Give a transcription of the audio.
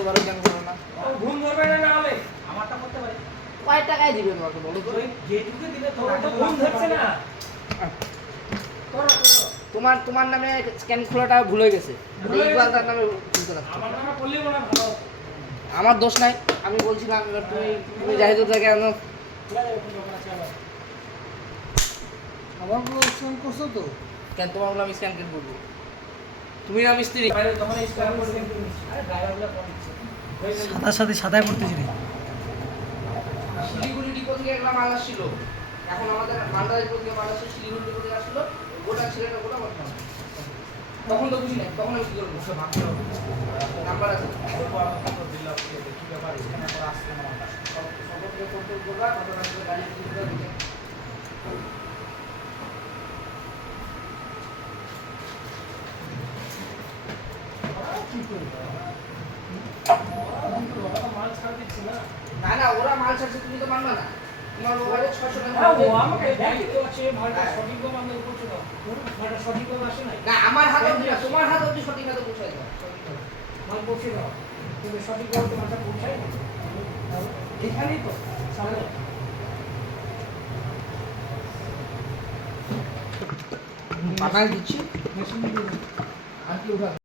করতে পারো কেন করো না? ঘুম ধরবে না, না হলে আমারটা করতে পারি। কয় টাকায় দিবে তোমাকে বলো তো? যেটুকু দিলে তোর তো ঘুম ধরছে না। তোমার তোমার নামে স্ক্যান খোলাটা ভুল হয়ে গেছে। ইকবাল তার নামে খুলতে রাখছো। আমার নামে করলেই মনে হয় ভালো হতো। আমার দোষ নাই, আমি বলছিলাম এবার তুমি জাহিদুল থেকে কেন আমার গুলো স্ক্যান করছো তো? কেন তোমার বলে আমি স্ক্যান করবো? তুমি না মিস্ত্রি। তখন এই স্ক্যান করে দিন তুমি। আরে ড্রাইভারগুলো কম দিচ্ছে। সাদার সাথে সাদায় পড়তেছি রে। শিলিগুড়ি ডিপো থেকে একটা মাল আসছিল, এখন আমাদের মালদা ডিপো থেকে মাল আসছে, শিলিগুড়ি ডিপো থেকে আসলো, গোটা ছেলেটা গোটা বর্তমান তখন তো বুঝি না, তখন আমি কি করবো? নাম্বার আছে কি ব্যাপার এখানে পর আসছে না আমার সকলকে করতে বলবা, কত টাকা গাড়ি কিনতে দিতে। মাল ছাড় দিচ্ছি না। না না, ওরা মাল ছাড়ছে, তুমি তো মানবা না। তোমার মোবাইলে 600 টাকা হ্যাঁ, ও আমাকে দায়িত্ব আছে মালটা সঠিক আমাদের করছে দাও। মালটা সঠিক আসে নাই। না, আমার হাত অবধি না, তোমার হাত অবধি সঠিক হাতে পৌঁছায় দাও। মাল পৌঁছে দাও। তুমি সঠিক ভাবে মালটা পৌঁছায় না। এখানেই তো সামনে। পাঠাই দিচ্ছি মেশিন দিয়ে আর কি উঠা